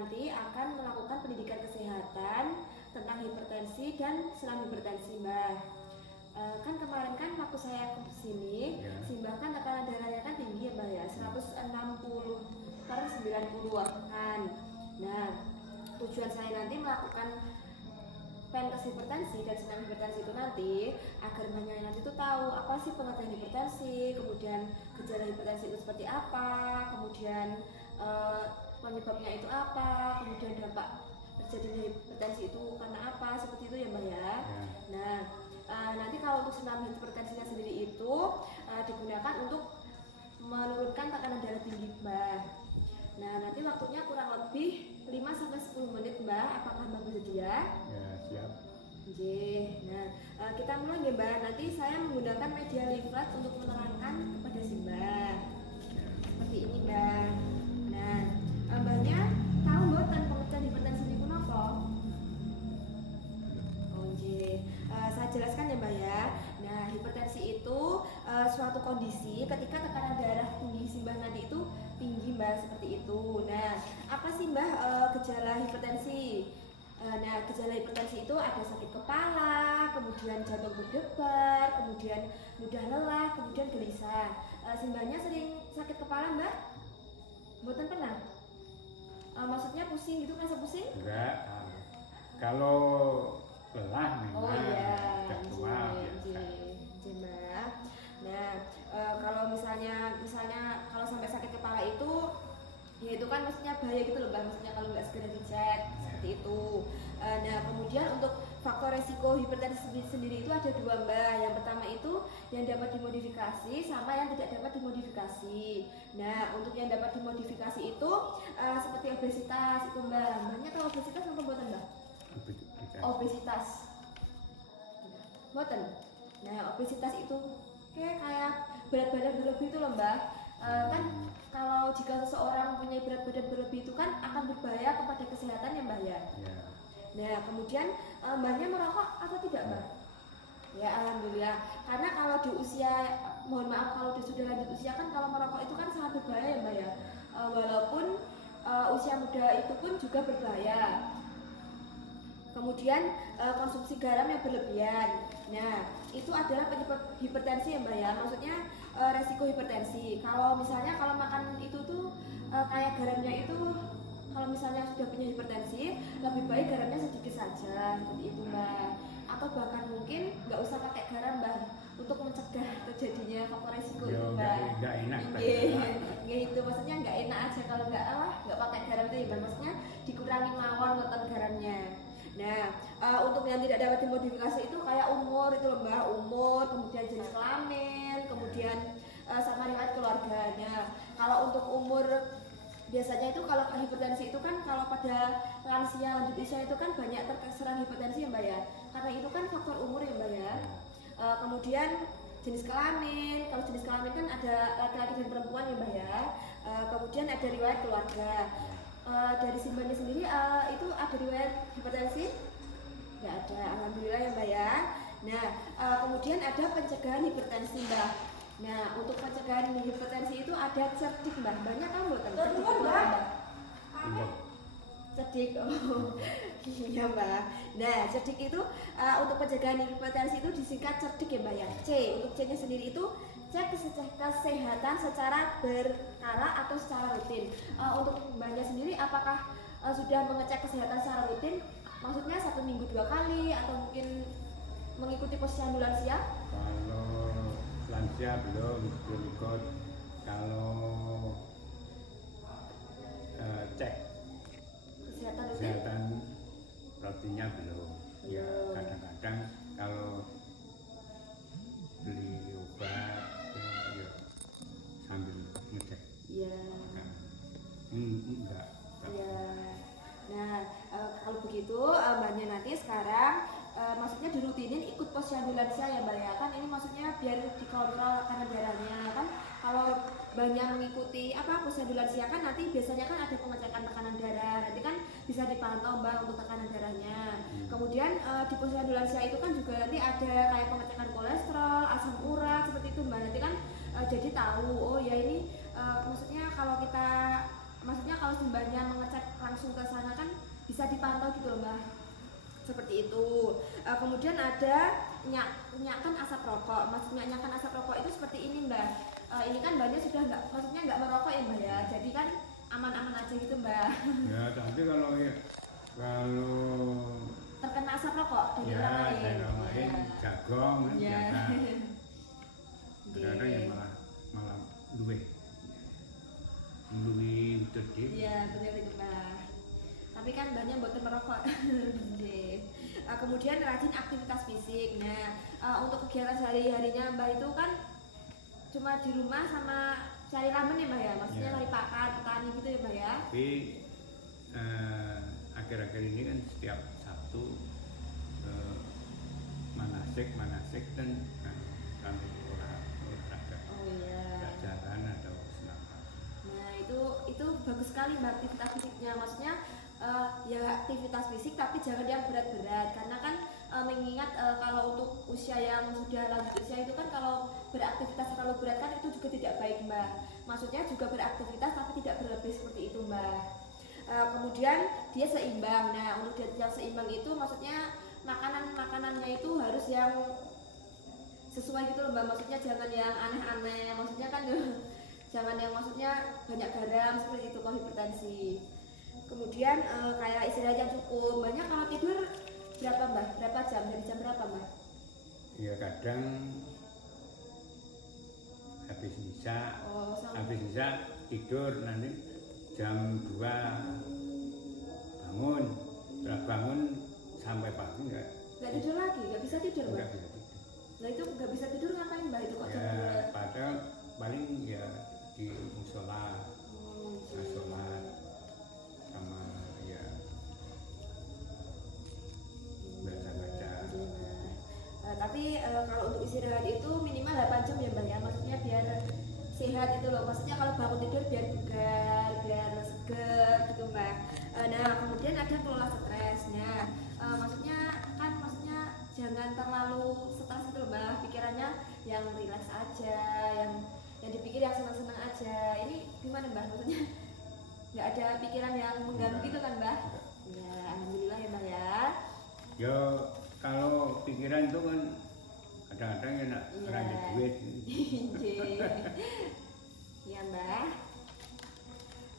nanti akan melakukan pendidikan kesehatan tentang hipertensi dan selang hipertensi, Mbak. Kan kemarin kan waktu saya ke sini, si Mbak kan tekanan darahnya kan tinggi ya, Mbak ya, 160/90 kan. Nah, tujuan saya nanti melakukan penkes hipertensi dan selang hipertensi itu nanti agar Mbaknya nanti tuh tahu apa sih pengertian hipertensi, kemudian gejala hipertensi itu seperti apa, kemudian penyebabnya itu apa, kemudian dampak terjadinya hipertensi itu karena apa, seperti itu ya, Mbak ya. Nah, nanti kalau untuk senam hipertensinya sendiri itu digunakan untuk menurunkan tekanan darah tinggi, Mbak. Nah, nanti waktunya kurang lebih 5-10 menit, Mbak. Apakah Mbak bersedia? Ya, siap. Oke. Nah, kita mulai ya, Mbak. Nanti saya menggunakan media leaflet untuk menerangkan kepada si Mbak. Seperti ini, Mbak. Nah, Mbaknya tahu mboten pengertian hipertensi niku napa? Oke, saya jelaskan ya, Mbak ya. Nah, hipertensi itu suatu kondisi ketika tekanan darah tinggi si Mbak nanti itu tinggi, Mbak, seperti itu. Nah, apa sih, Mbak, gejala hipertensi? Nah, gejala hipertensi itu ada sakit kepala, kemudian jantung berdebar, kemudian mudah lelah, kemudian gelisah. Si Mbaknya sering sakit kepala, Mbak? Mboten pernah? Maksudnya pusing gitu, merasa pusing? Enggak. Kalau lelah memang. Oh iya, Udah tua biasa. Mbak. Nah, kalau misalnya kalau sampai sakit kepala itu, ya itu kan maksudnya bahaya gitu loh, Mbak. Maksudnya kalau nggak segera dicek seperti itu. Nah, kemudian untuk faktor resiko hipertensi sendiri itu ada dua, Mbak. Yang pertama itu yang dapat dimodifikasi sama yang tidak dapat dimodifikasi. Nah, untuk yang dapat dimodifikasi itu seperti obesitas itu, Mbak. Mbaknya tahu obesitas apa buatan, Mbak? Obesitas. Buatan. Nah, obesitas itu kayak berat badan berlebih itu loh, Mbak. Kan kalau jika seseorang punya berat badan berlebih itu kan akan berbahaya kepada kesehatan ya, Mbak ya. Nah, kemudian Mbaknya merokok atau tidak, Mbak? Ya, alhamdulillah. Karena kalau di usia, mohon maaf kalau sudah lanjut usia kan kalau merokok itu kan sangat berbahaya ya, Mbak ya. Walaupun usia muda itu pun juga berbahaya. Kemudian konsumsi garam yang berlebihan. Nah, itu adalah penyebab hipertensi ya, Mbak ya. Maksudnya resiko hipertensi. Kalau misalnya kalau makan itu tuh kayak garamnya itu, kalau misalnya sudah punya hipertensi, lebih baik garamnya sedikit saja, seperti itu, Mbak. Atau bahkan mungkin nggak usah pakai garam, Mbak, untuk mencegah terjadinya faktor resiko itu, Mbak. Nggak enak. Iya, itu maksudnya nggak enak aja kalau nggak pakai garam itu, ya, Mbak. Maksudnya dikurangi mawon nonton garamnya. Nah, untuk yang tidak dapat dimodifikasi itu kayak umur itu loh, Mbak, umur, kemudian jenis kelamin, kemudian sama riwayat keluarganya. Kalau untuk umur biasanya itu kalau hipertensi itu kan kalau pada lansia lanjut usia itu kan banyak terserang hipertensi ya, Mbak ya. Karena itu kan faktor umur ya, Mbak ya. Kemudian jenis kelamin, kalau jenis kelamin kan ada laki-laki dan perempuan ya, Mbak ya. Kemudian ada riwayat keluarga. Dari simpannya sendiri itu ada riwayat hipertensi? Nggak ada, alhamdulillah ya, Mbak ya. Nah, kemudian ada pencegahan hipertensi, Mbak. Nah, untuk pencegahan hipertensi itu ada cerdik, Mbak. Banyak tahu nggak tentang cerdik itu, Mbak? Cerdik, oh iya, Mbak. Nah, cerdik itu untuk pencegahan hipertensi itu disingkat cerdik ya, Mbak ya. C, untuk C-nya sendiri itu cek kesehatan secara berkala atau secara rutin. Untuk Mbaknya sendiri apakah sudah mengecek kesehatan secara rutin? Maksudnya 1 minggu 2 kali atau mungkin mengikuti posyandu lansia? Kalau lansia belum ikut. Kalau cek kesehatan rutinnya belum. Ya kadang-kadang kalau beli obat ya sambil ngecek. Iya. Enggak. Iya. Nah, kalau begitu Mbaknya nanti sekarang maksudnya dirutinin ikut posyandu lansia ya, Mbak ya. Kan ini maksudnya biar dikontrol tekanan darahnya kan. Kalau Mbaknya mengikuti posyandu lansia kan nanti biasanya kan ada pengecekan tekanan darah. Nanti kan bisa dipantau, Mbak, untuk tekanan darahnya. Kemudian di posyandu lansia itu kan juga nanti ada kayak pengecekan kolesterol, asam urat seperti itu, Mbak. Nanti kan jadi tahu, oh ya ini maksudnya kalau Mbaknya mengecek langsung ke saya bisa dipantau gitu loh mbak, seperti itu. Kemudian ada nyakan asap rokok. Maksudnya nyakan asap rokok itu seperti ini mbak. Ini kan mbaknya sudah maksudnya nggak merokok ya mbak ya, jadi kan aman-aman aja gitu mbak. Ya tapi kalau Terkena asap rokok dari ya orang lain. dari orang lain jagong kan Ya. biasa. Kadang-kadang ya malah luwih gede. Iya betul itu mbak. Tapi kan banyak buatan merokok. Kemudian rajin aktivitas fisik. Nah untuk kegiatan sehari-harinya mbak itu kan cuma di rumah sama cari ramen ya mbak ya, maksudnya cari pakan, petani gitu ya mbak ya. Tapi akhir-akhir ini kan setiap Sabtu manasik dan kami olahraga. Oh iya. Jalan atau senam. Nah itu bagus sekali mbak aktivitas fisiknya, maksudnya ya aktivitas fisik tapi jangan yang berat-berat, karena kan mengingat kalau untuk usia yang sudah lanjut usia itu kan kalau beraktivitas terlalu berat kan itu juga tidak baik mbak. Maksudnya juga beraktivitas tapi tidak berlebih seperti itu mbak. Kemudian dia seimbang. Nah untuk diet yang seimbang itu maksudnya makanannya itu harus yang sesuai gitu loh mbak, maksudnya jangan yang aneh-aneh, maksudnya kan jangan yang maksudnya banyak garam seperti itu kalau hipertensi. Kemudian kayak istirahat yang cukup. Banyak kalau tidur berapa mbak? Berapa jam? Dari jam berapa mbak? Ya kadang habis bisa tidur nanti jam 2 bangun. Setelah bangun sampai pagi enggak Tidur lagi? Nggak bisa tidur mbak? bisa tidur. Nah itu nggak bisa tidur ngapain mbak itu kok jam Ya 2? padahal paling ya di musola, sholat sama ya baca-baca. Tapi kalau untuk istirahat itu minimal 8 jam ya mbak ya, maksudnya biar sehat itu loh, maksudnya kalau bangun tidur biar bugar, biar seger gitu mbak. Nah kemudian ada kelola stresnya, maksudnya jangan terlalu stres itu loh mbak, pikirannya yang rileks aja, yang dipikir yang senang-senang aja. Ini gimana mbak, maksudnya nggak ada pikiran yang mengganggu gitu kan mbak? Ya alhamdulillah ya mbak ya. Ya kalau pikiran itu kan kadang-kadang enak ada duit. Iya mbak.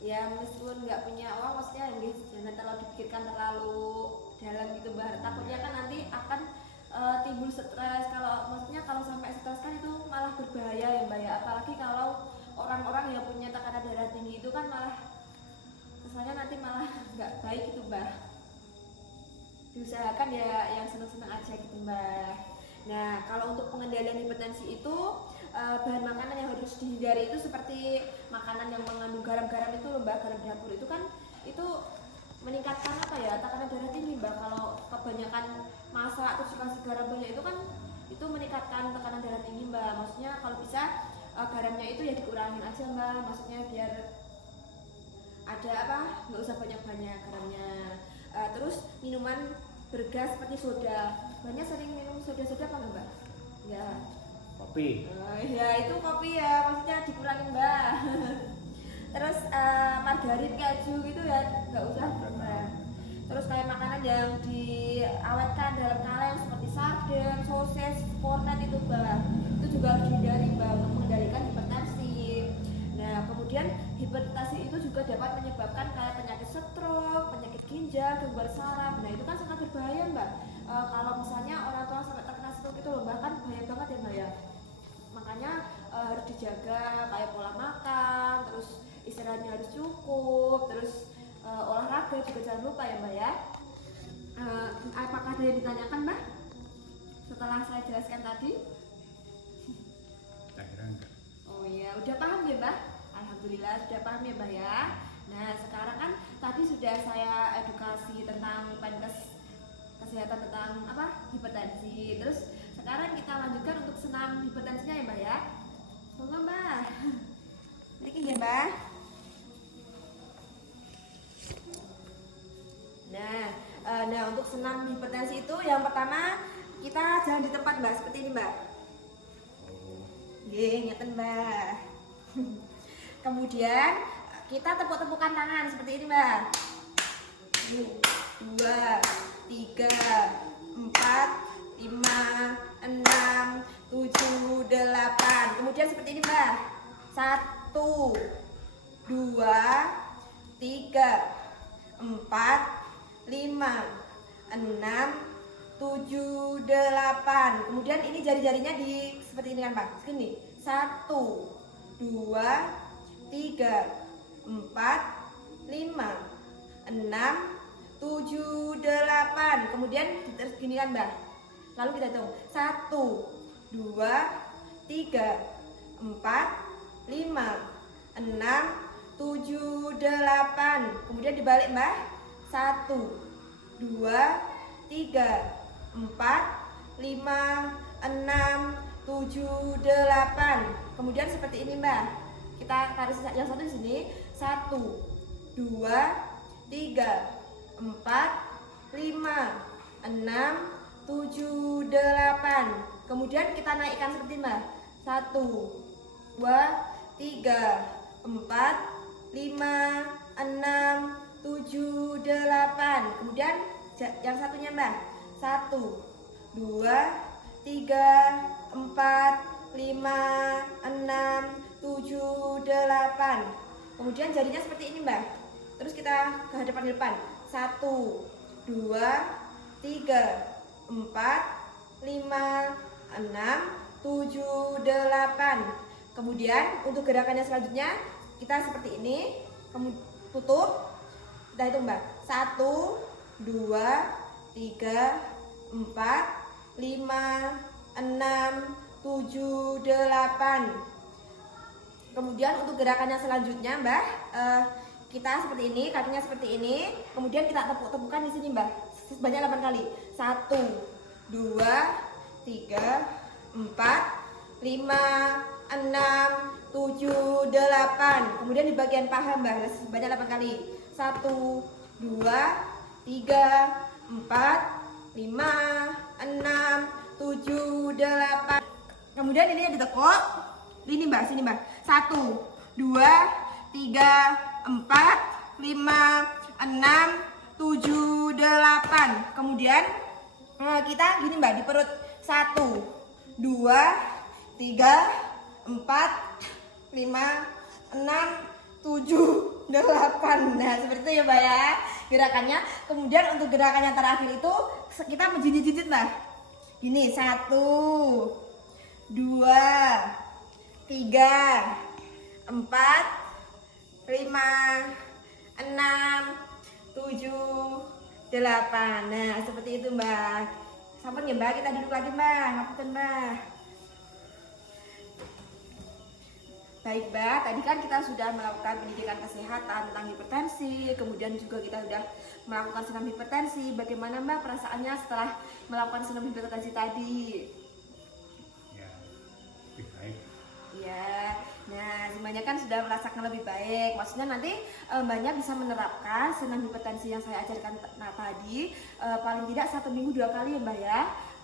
Ya meskipun nggak punya uang, maksudnya jangan terlalu dipikirkan terlalu dalam gitu mbak. Takutnya kan nanti akan timbul stres. Kalau sampai stres kan itu malah berbahaya ya mbak ya. Apalagi kalau orang-orang yang punya tekanan darah tinggi itu kan malah kesannya nanti malah nggak baik gitu mbak. Diusahakan ya yang senang-senang aja gitu mbak. Nah kalau untuk pengendalian hipertensi itu bahan makanan yang harus dihindari itu seperti makanan yang mengandung garam-garam itu loh mbak. Garam dapur itu kan itu meningkatkan tekanan darah tinggi mbak. Kalau kebanyakan masak terus dikasih garam banyak itu kan itu meningkatkan tekanan darah tinggi mbak. Maksudnya kalau bisa garamnya itu ya dikurangin aja mbak, maksudnya biar ada nggak usah banyak-banyak garamnya. Terus minuman bergas seperti soda, banyak sering minum soda-soda apa enggak mbak? Ya Kopi. Ya itu kopi ya, maksudnya dikurangin mbak. Terus margarin, keju gitu ya nggak usah mbak. Terus kayak makanan yang diawetkan dalam kaleng seperti sarden, sosis, kornet itu mbak, itu juga harus dihindari mbak untuk mengendalikan hipertensi. Nah kemudian hipertensi itu juga dapat menyebabkan kayak penyakit stroke, penyakit ginjal, gangguan saraf. Nah itu kan sangat berbahaya mbak. Kalau misalnya orang tua sampai terkena stroke itu loh, bahkan bahaya banget ya mbak ya. Makanya harus dijaga kayak pola makan, terus istirahatnya harus cukup, terus olahraga juga jangan lupa ya mbak ya. Apakah ada yang ditanyakan mbak setelah saya jelaskan tadi? Tak kira enggak. Oh iya, udah paham ya mbak? Alhamdulillah sudah paham ya mbak ya. Nah sekarang kan tadi sudah saya edukasi tentang Menkes kesehatan tentang hipertensi. Terus sekarang kita lanjutkan untuk senam hipertensinya ya mbak ya. Monggo mbak. Ini ya mbak. Nah untuk senam hipertensi itu yang pertama kita jangan di tempat mbak, seperti ini mbak. Ngeten mbak. Kemudian kita tepuk-tepukan tangan seperti ini mbak. 2, 3, 4, 5, 6, 7, 8. Kemudian seperti ini Mbak. 1, 2, 3, 4, 5, 6, 7, 8. Kemudian ini jari-jarinya di seperti ini kan Pak. Segini. 1, 2, 3, 4, 5, 6, 7, 8. Kemudian terus gini kan Mbak. Lalu kita hitung 1, 2, 3, 4, 5, 6, 7, 8. Kemudian dibalik Mbak. 1, 2, 3, 4, 5, 6, 7, 8. Kemudian seperti ini Mbak. Kita tarik yang satu di sini. 1, 2, 3, 4, 5, 6, 7, 8. Kemudian kita naikkan seperti ini Mbak. 1, 2, 3, 4, 5, 6, 7, 8. Kemudian yang satunya Mbak. 1, 2, 3, 4, 5, 6, 7, 8. Kemudian jarinya seperti ini Mbak. Terus kita ke hadapan-depan. 1, 2, 3, 4, 5, 6, 7, 8. Kemudian untuk gerakannya selanjutnya kita seperti ini. Kemudian tutup. Kita hitung Mbak. 1, 2, 3, 4, 5, 6, 7, 8. Kemudian untuk gerakannya selanjutnya Mbak, kita seperti ini, kakinya seperti ini. Kemudian kita tepuk-tepukan di sini Mbak, sebanyak 8 kali. 1, 2, 3, 4, 5, 6, 7, 8. Kemudian di bagian paha Mbak, sebanyak 8 kali. 1, 2, 3, 4, 5, 6, 7, 8. Kemudian ini yang ditekuk. Ini Mbak, sini Mbak. 1, 2, 3, 4, 5, 6, 7, 8. Kemudian kita gini Mbak, di perut. 1, 2, 3, 4, 5, 6, 7, 8. Nah seperti itu ya Mbak ya gerakannya. Kemudian untuk gerakan yang terakhir itu kita menjinjit-jinjit Mbak. Gini. 1, 2, 3, 4, 5, 6, 7, 8. Nah seperti itu Mbak. Sampun ya Mbak, kita duduk lagi Mbak. Ngapunten Mbak. Baik Mbak, tadi kan kita sudah melakukan pendidikan kesehatan tentang hipertensi. Kemudian juga kita sudah melakukan senam hipertensi. Bagaimana Mbak perasaannya setelah melakukan senam hipertensi tadi? Ya, lebih baik. Ya, nah semuanya kan sudah merasakan lebih baik. Maksudnya nanti Mbaknya bisa menerapkan senam hipertensi yang saya ajarkan tadi paling tidak 1 minggu 2 kali ya Mbak ya.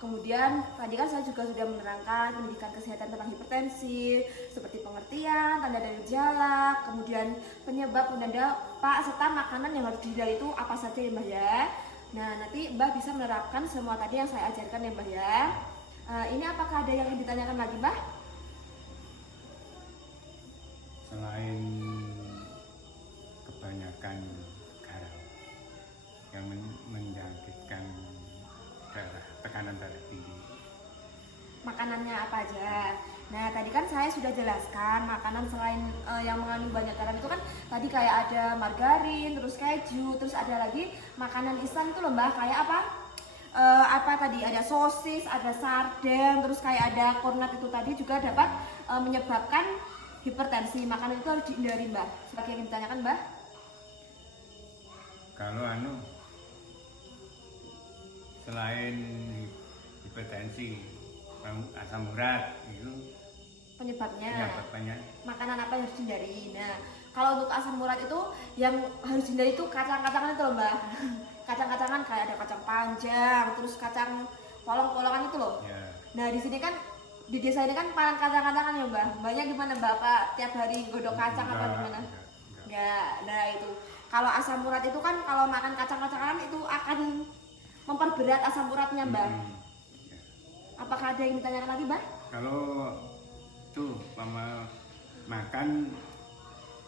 Kemudian tadi kan saya juga sudah menerangkan pendidikan kesehatan tentang hipertensi seperti pengertian, tanda dan gejala, kemudian penyebab, pendampak, serta makanan yang harus dihindari itu apa saja ya Mbak ya. Nah nanti Mbak bisa menerapkan semua tadi yang saya ajarkan ya Mbak ya. Ini apakah ada yang ditanyakan lagi Mbak? Selain kebanyakan garam yang menjangkitkan tekanan darah tinggi, makanannya apa aja? Nah tadi kan saya sudah jelaskan makanan selain yang mengandung banyak garam itu kan tadi kayak ada margarin, terus keju, terus ada lagi makanan instan itu loh Mbak, kayak apa tadi, ada sosis, ada sarden, terus kayak ada kornet itu tadi juga dapat menyebabkan hipertensi. Makanan itu harus dihindari Mbak. Seperti yang ditanyakan Mbak. kalau selain hipertensi, asam urat itu Penyebabnya. penyebabnya Makanan apa yang harus dihindari? Nah, kalau untuk asam urat itu yang harus dihindari itu kacang-kacangan itu loh Mbak. Kacang-kacangan kayak ada kacang panjang, terus kacang polong-polongan itu loh. ya. Nah di sini kan di desa ini kan panen kacang-kacangan ya Mbak. Mbaknya gimana Mbak? Apa tiap hari godok kacang apa gimana? Enggak. Enggak. Nah itu. kalau asam urat itu kan kalau makan kacang-kacangan itu akan memperberat asam uratnya Mbak. Ya. Apakah ada yang ditanyakan lagi Mbak? Kalau tuh mama makan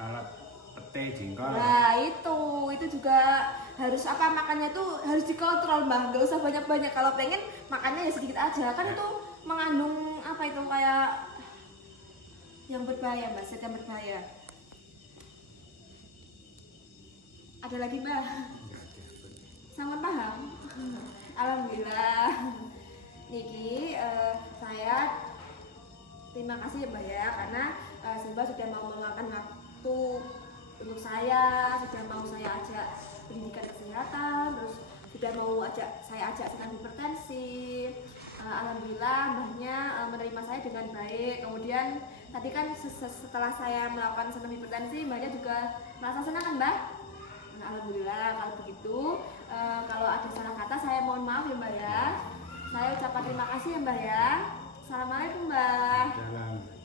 salad pete jengkol. Nah itu juga harus apa makannya tuh harus dikontrol Mbak, nggak usah banyak-banyak. Kalau pengen makannya ya sedikit aja, kan itu mengandung apa itu kayak yang berbahaya Mbak, zat yang berbahaya. Ada lagi Mbak? Sangat paham. Alhamdulillah. Niki saya terima kasih ya Mbak ya, karena Mbak sudah mau meluangkan waktu untuk saya, sudah mau saya ajak pendidikan kesehatan, terus sudah mau saya ajak senam hipertensi. Alhamdulillah Mbahnya menerima saya dengan baik. Kemudian tadi kan setelah saya melakukan senam hipertensi, Mbahnya juga merasa senang kan Mbak? Alhamdulillah. Kalau begitu kalau ada salah kata saya mohon maaf ya Mbak ya. Saya ucapkan terima kasih ya Mbak ya. Assalamualaikum Mbak. Salam.